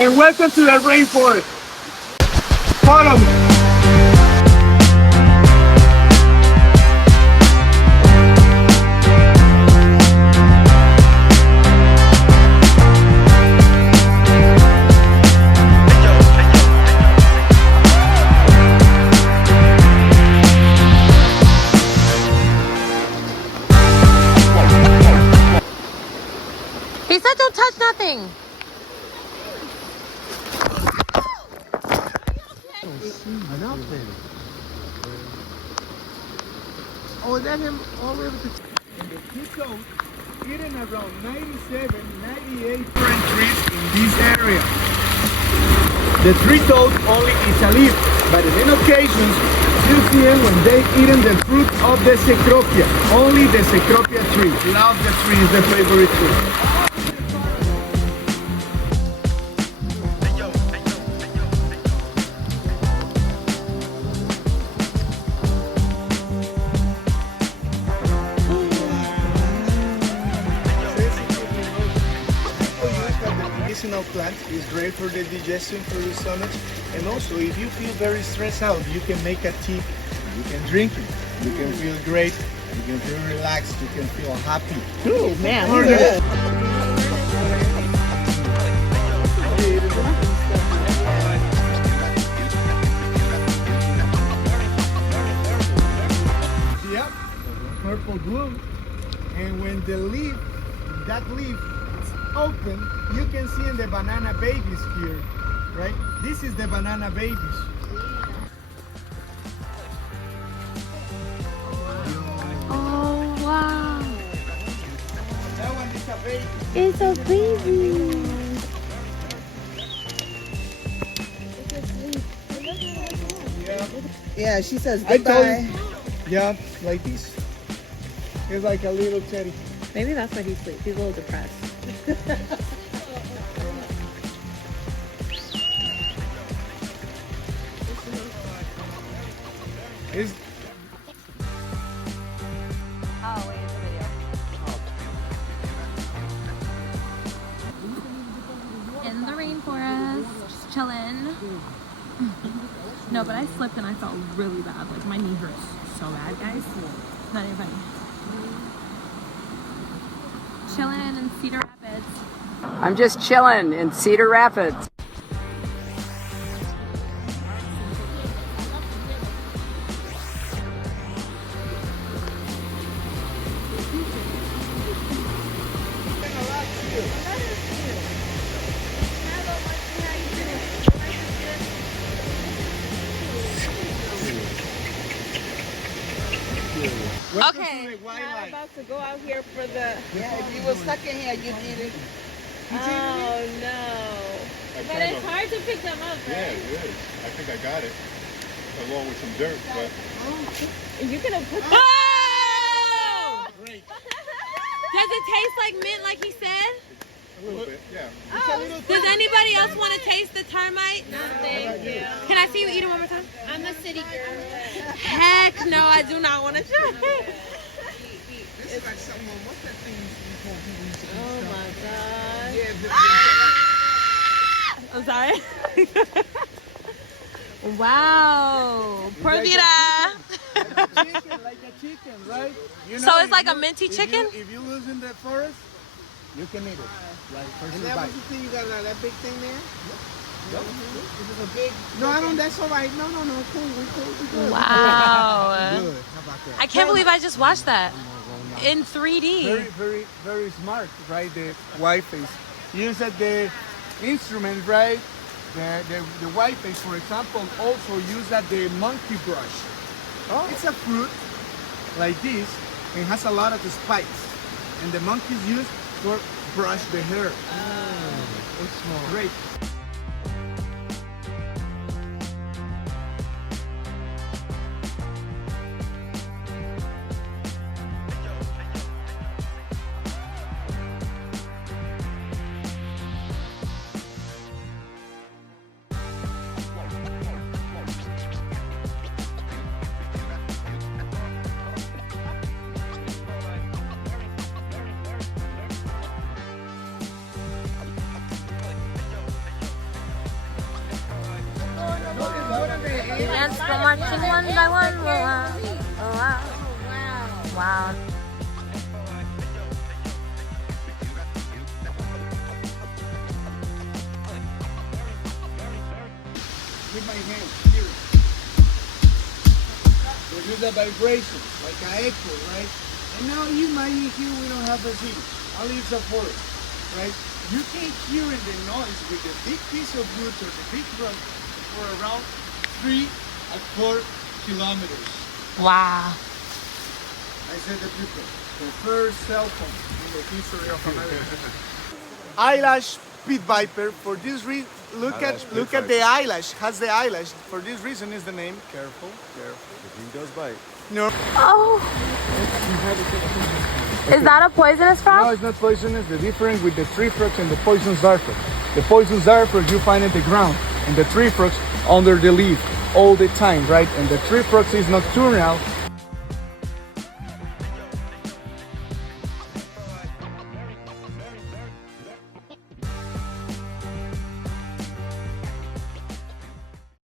and welcome to the rainforest. Follow me. He said don't touch nothing. Oh, is that him all the way over to... And the two toads eating around 97, 98 different trees in this area. The three toads only eat a leaf, but in occasions you see them when they eating the fruit of the cecropia. Only the cecropia tree. Love the tree, is the favorite tree. Medicinal plant is great for the digestion, for your stomach, and also if you feel very stressed out, you can make a tea, you can drink it, you can feel great, you can feel relaxed, you can feel happy. Ooh, man, Yep, purple bloom, and when the leaf, that leaf open, you can see in the banana babies here, right? This is the banana babies. Oh wow. That one is a baby. It's a baby. Yeah, she says I told goodbye. you. Yeah, like this. It's like a little teddy. Maybe that's why he sleeps. He's a little depressed. It's Oh wait, it's a video. In the rainforest, just chilling. No, but I slipped and I felt really bad. Like my knee hurts so bad, guys. Not even funny. Chilling in Cedar Rapids. I'm just chilling in Cedar Rapids. Okay. Not about to go out here for the. Yeah, if you were stuck in here, you'd eat it. Oh no! But it's hard to pick them up, Yeah, right? it is. I think I got it. Along with some dirt, but... You could have put. Oh! great. Does it taste like mint, like he said? A little bit, yeah. Does anybody else want to taste the termite? No, thank you. Can I see you eat it one more time? I'm a city girl. Heck no, I do not want to try it. This is like something, what's that thing before people used to eat Oh stuff? my god. I'm sorry. Wow. Provida. Like a chicken, right? You So it's if like a you- minty if chicken? If you lose in the forest, you can eat it. Like first And that was the thing, you got that big thing there? This is a big... No, I don't, that's all right. No, cool, we're good. Wow. Good. How about that? I can't believe I just watched that in 3D. Very, very, very smart, right? The white face. Use the instrument, right? The white face, for example, also use the monkey brush. Oh. It's a fruit like this and has a lot of spikes. And the monkeys use for brush the hair. Oh, it's small. Great. ants go marching one by one. Wow. Wow. With my hand, here. Produce a vibration, like an echo, right? And now you imagine here we don't have a city, only it's a forest, right? You can hear the noise with the big piece of wood or the big rock for around 3 or 4 kilometers. Wow. I said the people, the first cell phone in the history of America. Eyelash pit viper. For this reason, look at the eyelash. Has the eyelash. For this reason is the name. Careful, careful. He does bite. No. Oh. Is that a poisonous No, frog? it's not poisonous. The difference with the tree frogs and the poison dart frog. The poison dart frog you find at the ground, and the tree frogs under the leaf all the time, right? And the tree frogs is nocturnal,